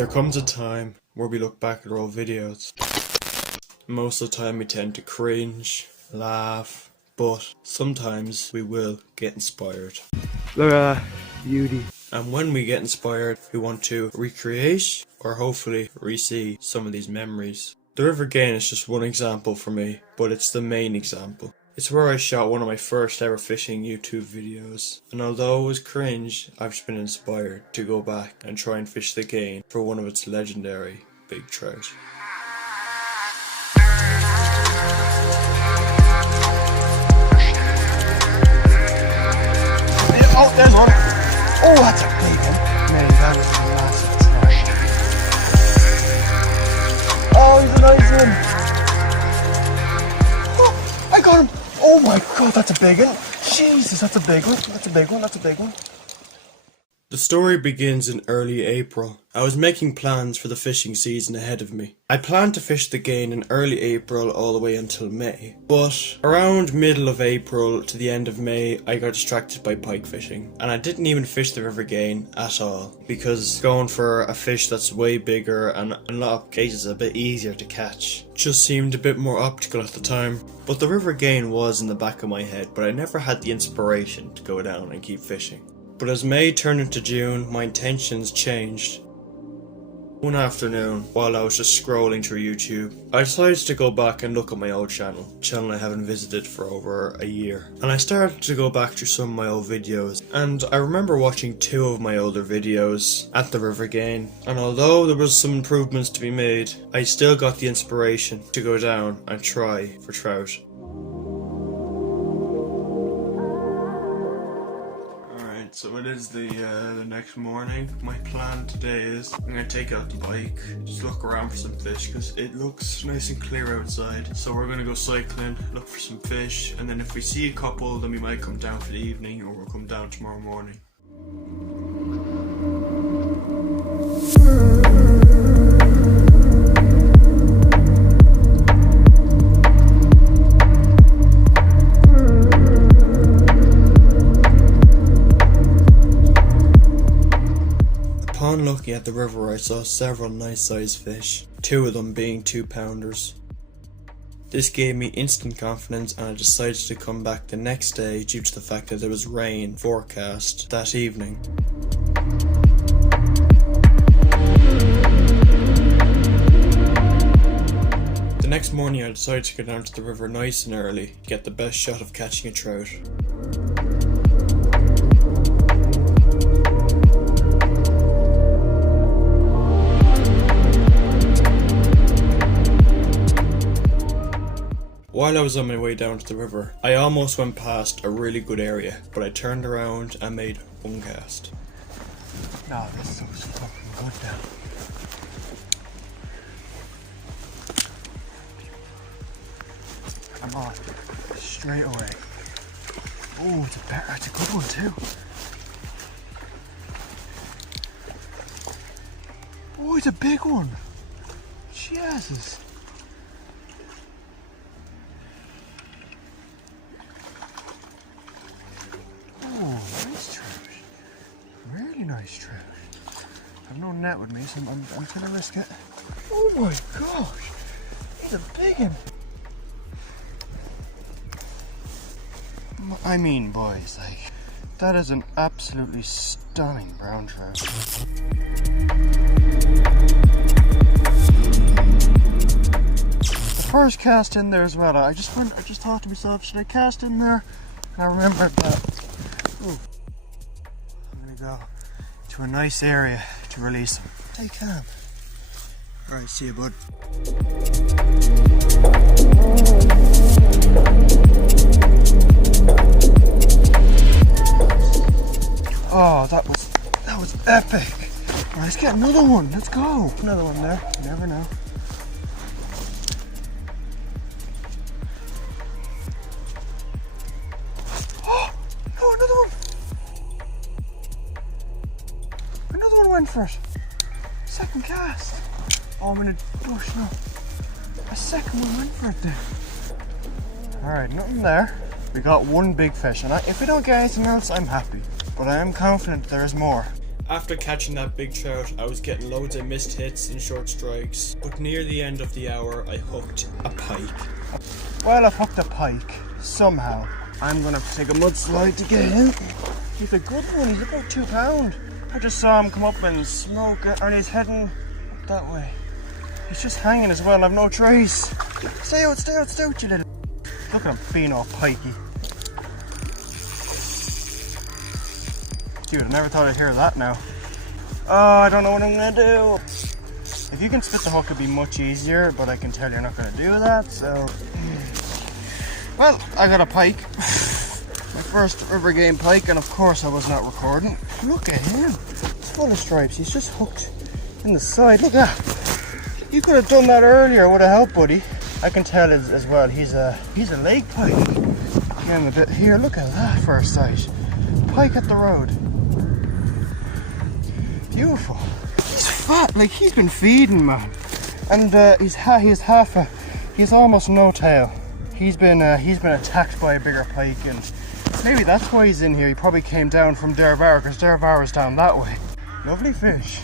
There comes a time where we look back at our old videos. Most of the time we tend to cringe, laugh, but sometimes we will get inspired. Look at that beauty. And when we get inspired, we want to recreate or hopefully re-see some of these memories. The river gaine is just one example for me, but it's the main example. It's where I shot one of my first ever fishing YouTube videos, and although it was cringe, I've just been inspired to go back and try and fish the gaine for one of its legendary big trout. Oh, there's one. Oh, that's a big one. Man, that is a massive trout. Oh, he's a nice one. Oh, I got him. Oh my god, that's a big one. Jesus, that's a big one. That's a big one. That's a big one. The story begins in early April. I was making plans for the fishing season ahead of me. I planned to fish the gaine in early April all the way until May. But around middle of April to the end of May, I got distracted by pike fishing. And I didn't even fish the river gaine at all. Because going for a fish that's way bigger and in a lot of cases a bit easier to catch just seemed a bit more optical at the time. But the river gaine was in the back of my head, but I never had the inspiration to go down and keep fishing. But as May turned into June, my intentions changed. One afternoon, while I was just scrolling through YouTube, I decided to go back and look at my old channel I haven't visited for over a year. And I started to go back through some of my old videos, and I remember watching 2 of my older videos at the river gaine, and although there was some improvements to be made, I still got the inspiration to go down and try for trout. So it is the next morning. My plan today is I'm going to take out the bike, just look around for some fish because it looks nice and clear outside. So we're going to go cycling, look for some fish, and then if we see a couple then we might come down for the evening or we'll come down tomorrow morning. Upon looking at the river, I saw several nice sized fish, 2 of them being 2-pounders. This gave me instant confidence and I decided to come back the next day due to the fact that there was rain forecast that evening. The next morning I decided to go down to the river nice and early to get the best shot of catching a trout. While I was on my way down to the river, I almost went past a really good area, but I turned around and made one cast. No, this looks fucking good now. I'm on straight away. Oh, it's a good one too. Oh, it's a big one. Jesus. Nice trout. Really nice trout. I've no net with me, so I'm gonna risk it. Oh my gosh! He's a big one. I mean, boys, like, that is an absolutely stunning brown trout. The first cast in there as well, I just thought to myself, should I cast in there? And I remembered that. Ooh. I'm gonna go to a nice area to release him. Stay calm. Alright, see you, bud. Oh, that was epic. Alright, let's get another one. Let's go. Another one there. You never know. Went for it. Second cast. Oh, I'm in a bush now. A second one went for it there. Alright, nothing there. We got one big fish, and if we don't get anything else, I'm happy. But I am confident there is more. After catching that big trout, I was getting loads of missed hits and short strikes, but near the end of the hour I hooked a pike. Well, I've hooked a pike, somehow. I'm gonna take a mudslide to get him. He's a good one, he's about 2 pounds. I just saw him come up and smoke it, and he's heading up that way. He's just hanging as well, I've no trace. Stay out, you little... Look at him being all pikey. Dude, I never thought I'd hear that now. Oh, I don't know what I'm gonna do. If you can spit the hook, it'd be much easier, but I can tell you're not gonna do that, so... Well, I got a pike. My first river game pike, and of course I was not recording. Look at him. He's full of stripes. He's just hooked in the side. Look at that. You could have done that earlier. Would have helped, buddy. I can tell as well. He's a lake pike. Give him a bit here. Look at that first sight. Pike at the road. Beautiful. He's fat. Like he's been feeding, man. And he's almost no tail. He's been attacked by a bigger pike, and maybe that's why he's in here. He probably came down from Derbar, because Derbar is down that way. Lovely fish.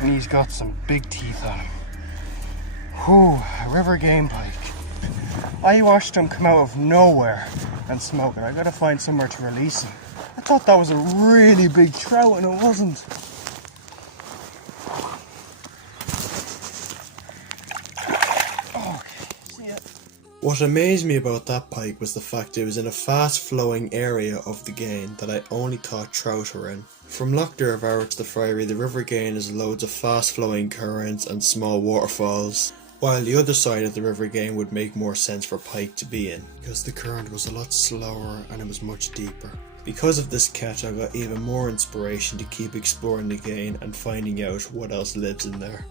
And he's got some big teeth on him. Whew, a river game pike. I watched him come out of nowhere and smoke it. I gotta find somewhere to release him. I thought that was a really big trout, and it wasn't. What amazed me about that pike was the fact it was in a fast-flowing area of the gaine that I only thought trout were in. From Loch Dervar to the Friary, the river gaine is loads of fast-flowing currents and small waterfalls, while the other side of the river gaine would make more sense for pike to be in, because the current was a lot slower and it was much deeper. Because of this catch, I got even more inspiration to keep exploring the gaine and finding out what else lives in there.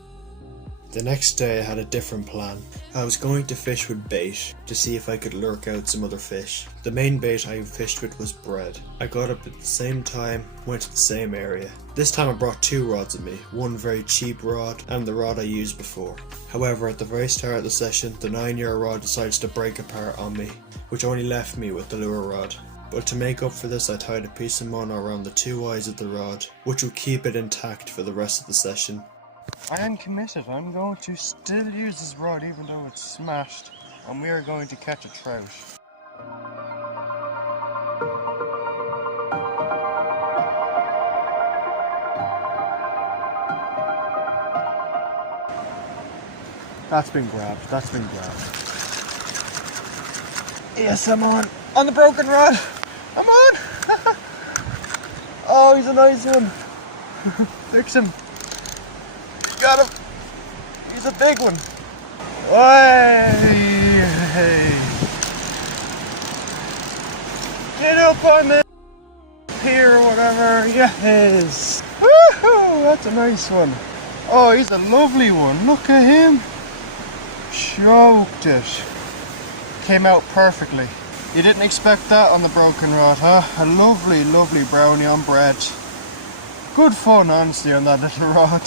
The next day I had a different plan. I was going to fish with bait to see if I could lurk out some other fish. The main bait I fished with was bread. I got up at the same time, went to the same area. This time I brought 2 rods with me, one very cheap rod and the rod I used before. However, at the very start of the session, the 9-year rod decides to break apart on me, which only left me with the lure rod. But to make up for this, I tied a piece of mono around the 2 eyes of the rod, which will keep it intact for the rest of the session. I am committed. I'm going to still use this rod even though it's smashed, and we are going to catch a trout. That's been grabbed. Yes, I'm on the broken rod. I'm on. Oh, he's a nice one. Fix him. Got him. He's a big one. Hey. Get up on the pier or whatever. Yes. Woohoo! That's a nice one. Oh, he's a lovely one. Look at him. Choked it. Came out perfectly. You didn't expect that on the broken rod, huh? A lovely, lovely brownie on bread. Good fun, honestly, on that little rod.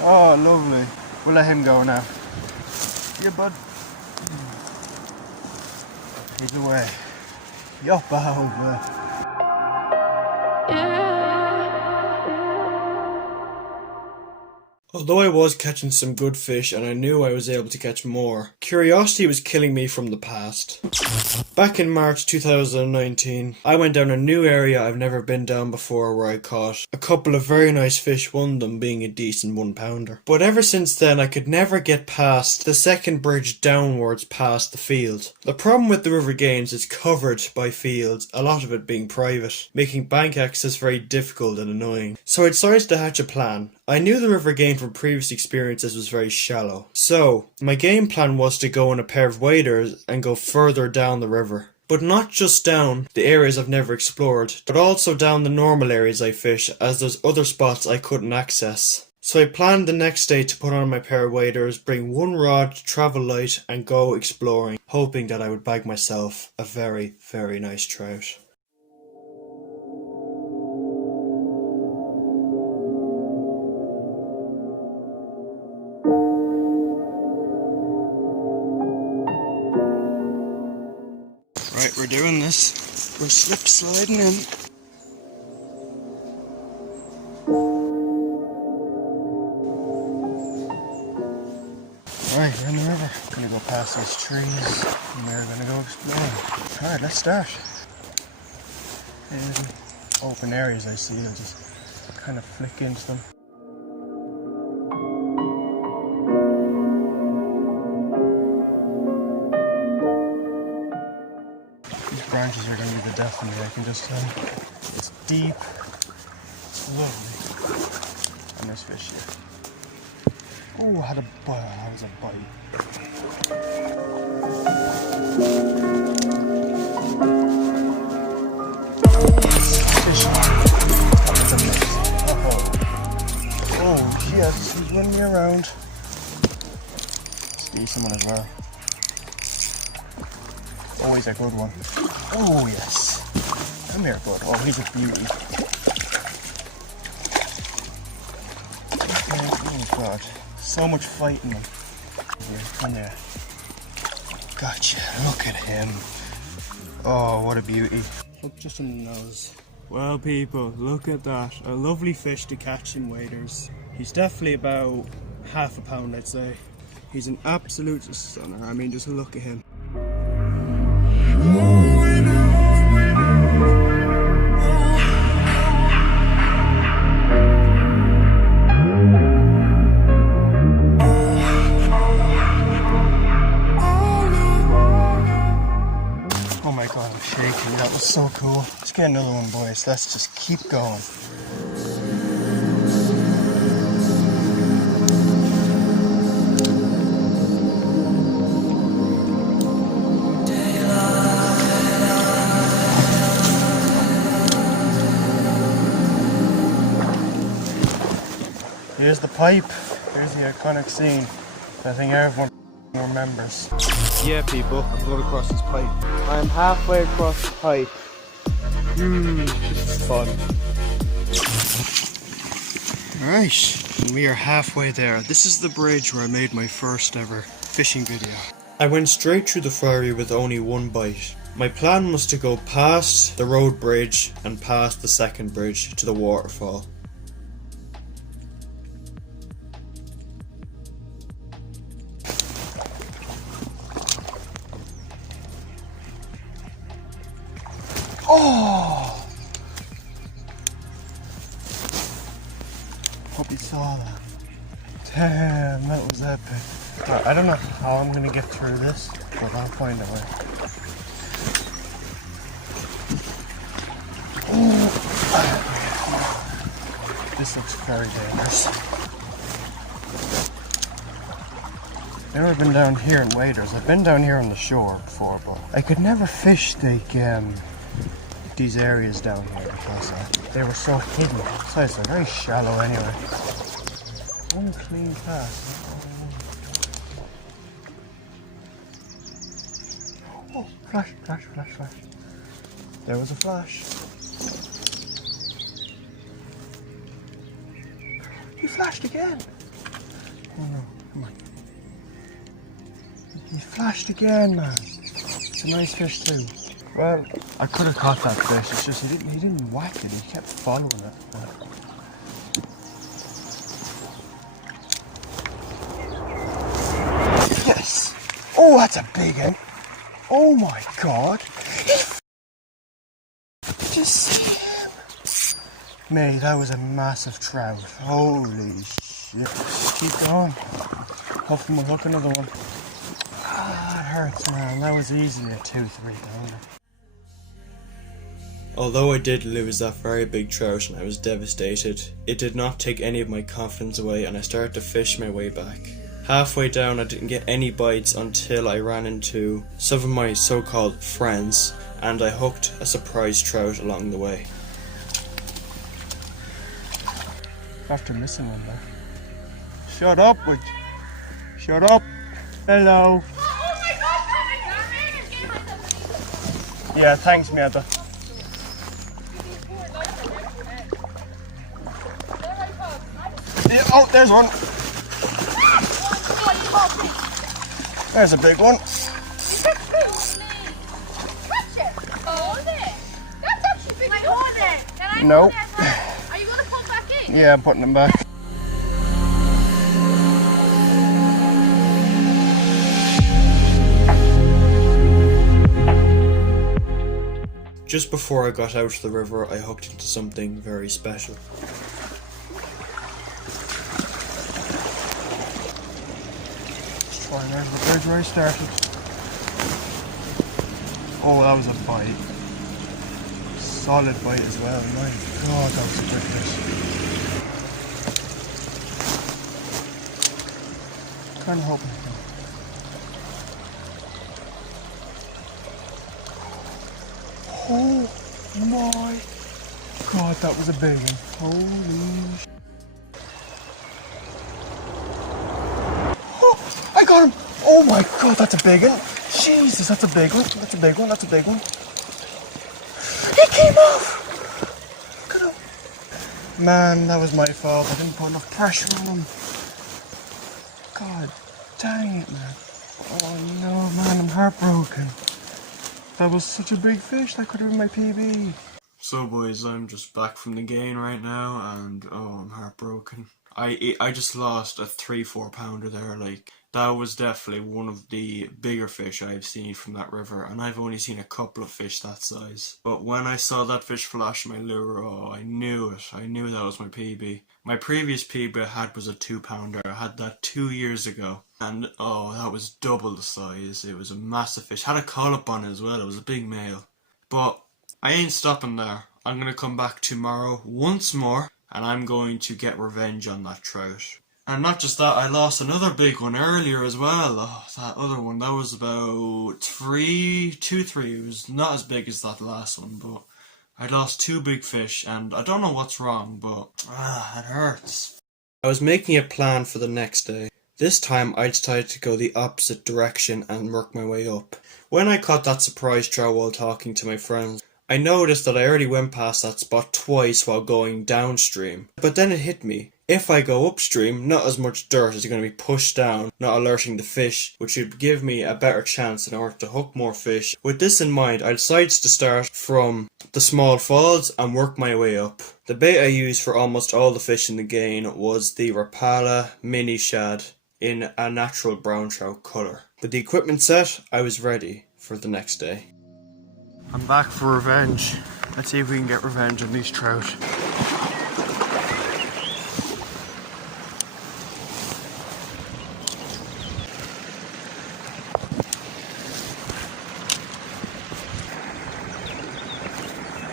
Oh, lovely. We'll let him go now. Yeah, bud. He's away. Yup, Although I was catching some good fish and I knew I was able to catch more, curiosity was killing me from the past. Back in March 2019, I went down a new area I've never been down before where I caught a couple of very nice fish, one of them being a decent 1-pounder. But ever since then I could never get past the second bridge downwards past the field. The problem with the river gaine is it's covered by fields, a lot of it being private, making bank access very difficult and annoying. So I decided to hatch a plan. I knew the river gaine from previous experiences was very shallow. So, my game plan was to go in a pair of waders and go further down the river. But not just down the areas I've never explored, but also down the normal areas I fish, as there's other spots I couldn't access. So I planned the next day to put on my pair of waders, bring 1 rod, travel light and go exploring, hoping that I would bag myself a very, very nice trout. Right, we're doing this. We're slip sliding in. across these trees and we're gonna go exploring. Alright, let's start. Open areas I see, I'll just kind of flick into them. These branches are going to be the death of me, I can just tell. It's deep, it's lovely, and there's fish here. Oh, I had a bite, that was a bite. Fish. Oh, yes, he's running me around. It's a decent one as well. Always a good one. Oh, yes. Come here, bud. Oh, he's a beauty. Oh, God. So much fight in them. Here, come here. Gotcha. Look at him. Oh, what a beauty. Look just in the nose. Well, people, look at that. A lovely fish to catch in waders. He's definitely about half a pound, I'd say. He's an absolute stunner. I mean, just look at him. Oh my God, I'm shaking. That was so cool. Let's get another one, boys. Let's just keep going. Here's the pipe. Here's the iconic scene. I think everyone remembers. Yeah, people, I'm going across this pipe. I'm halfway across the pipe. This is fun. Alright, we are halfway there. This is the bridge where I made my first ever fishing video. I went straight through the ferry with only one bite. My plan was to go past the road bridge and past the second bridge to the waterfall. Oh! Hope you saw that. Damn, that was epic. I don't know how I'm gonna get through this, but I'll find a way. Oh. This looks very dangerous. I've never been down here in waders. I've been down here on the shore before, but I could never fish these areas down here because they were so hidden. Besides, they're very shallow anyway. One clean pass. Oh, flash, flash, flash, flash. There was a flash. He flashed again. Oh no, come on. He flashed again, man. It's a nice fish too. Well, I could have caught that fish. It's just he didn't whack it. He kept following it. Yes. Oh, that's a big one. Oh my God. Just. Mate, that was a massive trout. Holy shit. Just keep going. Hopefully we'll hook another one. Ah, it hurts, man. That was easily a 2-3 pounder. Although I did lose that very big trout and I was devastated, it did not take any of my confidence away and I started to fish my way back. Halfway down I didn't get any bites until I ran into some of my so-called friends and I hooked a surprise trout along the way. After missing one there. Shut up, would you? Shut up. Hello. Oh my gosh, Yeah, thanks, Meta. Yeah, oh, there's one. There's a big one. Nope. Are you going to put back in? Yeah, I'm putting them back. Just before I got out of the river, I hooked into something very special. Let's try and the bridge where I started. Oh, that was a bite. Solid bite as well. My God, that was a good fish. Kind of hoping. Oh my God, that was a big one. Holy sh... Oh, I got him! Oh my God, that's a big one. Jesus, that's a big one. That's a big one. That's a big one. He came off! Look at him. Man, that was my fault. I didn't put enough pressure on him. God dang it, man. Oh no, man, I'm heartbroken. That was such a big fish, that could have been my PB. So boys, I'm just back from the gaine right now, and oh, I'm heartbroken. I just lost a 3-4 pounder there. Like, that was definitely one of the bigger fish I've seen from that river, and I've only seen a couple of fish that size. But when I saw that fish flash my lure, oh, I knew it. I knew that was my PB. My previous PB I had was a 2 pounder. I had that 2 years ago, and oh, that was double the size. It was a massive fish. Had a collop on it as well. It was a big male. But I ain't stopping there. I'm going to come back tomorrow once more, and I'm going to get revenge on that trout. And not just that, I lost another big one earlier as well. Oh, that other one, that was about 3. It was not as big as that last one, but I lost 2 big fish, and I don't know what's wrong, but it hurts. I was making a plan for the next day. This time I decided to go the opposite direction and work my way up. When I caught that surprise trout while talking to my friends, I noticed that I already went past that spot twice while going downstream. But then it hit me. If I go upstream, not as much dirt is going to be pushed down, not alerting the fish, which would give me a better chance in order to hook more fish. With this in mind, I decided to start from the small falls and work my way up. The bait I used for almost all the fish in the gaine was the Rapala mini shad in a natural brown trout colour. With the equipment set, I was ready for the next day. I'm back for revenge. Let's see if we can get revenge on these trout.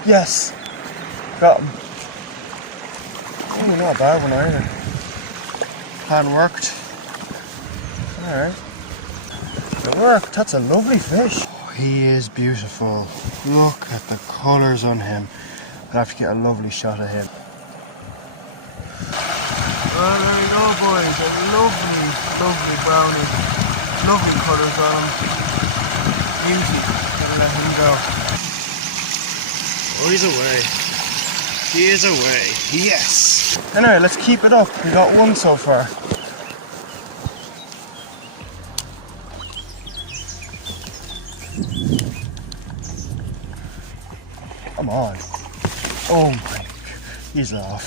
Yes! Got him. Oh, not a bad one either. Plan worked. Alright. It worked. That's a lovely fish. Oh, he is beautiful. Look at the colours on him. I'll have to get a lovely shot of him. Well, there you go, boys. A lovely, lovely brownie. Lovely colours on him. Beauty. Gonna let him go. Oh, he's away. He is away. Yes! Anyway, let's keep it up. We got one so far. Come on. Oh my, he's off.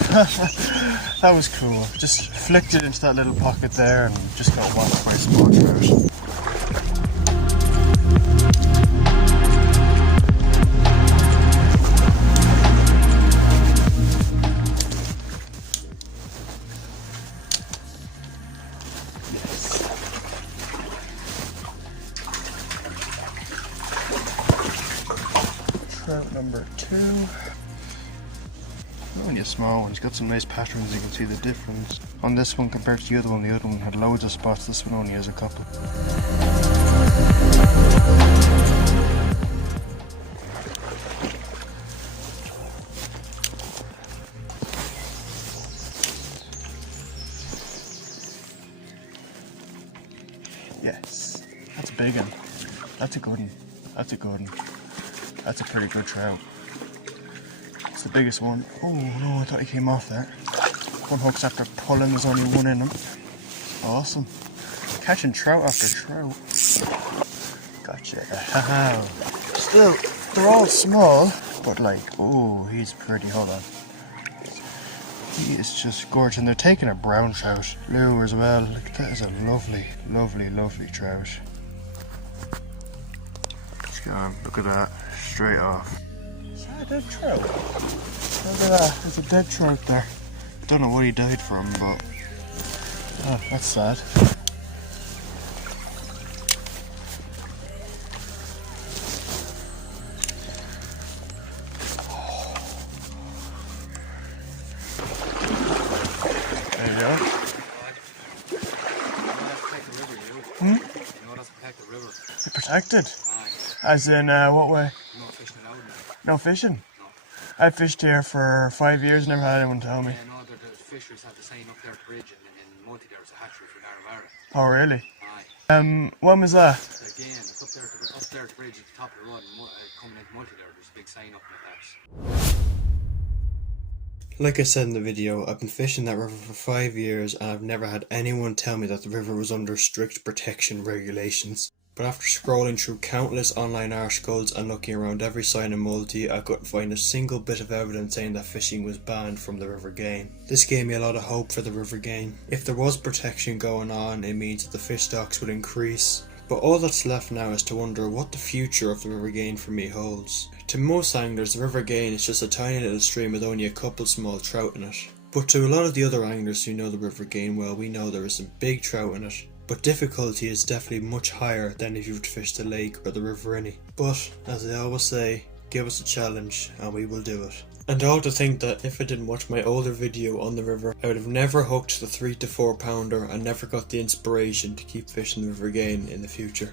That was cool. Just flicked it into that little pocket there and just got whacked by a small trout. Trout number 2. Only a small one. He's got some nice patterns. You can see the difference on this one compared to the other one. The other one had loads of spots. This one only has a couple. Yes, that's a big one. That's a good one. That's a good one. That's a pretty good trout. It's the biggest one. Oh no, I thought he came off there. One hook's after pulling, there's only one in him. Awesome. Catching trout after trout. Gotcha. Still, they're all small, but like, oh, he's pretty. Hold on. He is just gorgeous. And they're taking a brown trout lure as well. Like, that is a lovely, lovely, lovely trout. Let's go on. Look at that. Straight off. dead trout. Look at that, there's a dead trout there. Don't know what he died from, but oh, that's sad. There you go. They're protected? As in, what way? No fishing allowed now. No fishing? No. I fished here for 5 years, never had anyone tell me. Yeah, no, the fishers have to sign up there at the bridge, and in Multi there's a hatchery for Naravara. Oh, really? Aye. When was that? Again, it's up there at the bridge at the top of the road, and coming into Multi there's a big sign up like that. Like I said in the video, I've been fishing that river for 5 years and I've never had anyone tell me that the river was under strict protection regulations. But after scrolling through countless online articles and looking around every sign in Multi, I couldn't find a single bit of evidence saying that fishing was banned from the river gaine. This gave me a lot of hope for the river gaine. If there was protection going on, it means that the fish stocks would increase. But all that's left now is to wonder what the future of the river gaine for me holds. To most anglers, the river gaine is just a tiny little stream with only a couple small trout in it. But to a lot of the other anglers who know the river gaine well, we know there is some big trout in it. But difficulty is definitely much higher than if you were to fish the lake or the river any. But, as I always say, give us a challenge and we will do it. And I ought to think that if I didn't watch my older video on the river, I would have never hooked the 3 to 4 pounder and never got the inspiration to keep fishing the river gaine in the future.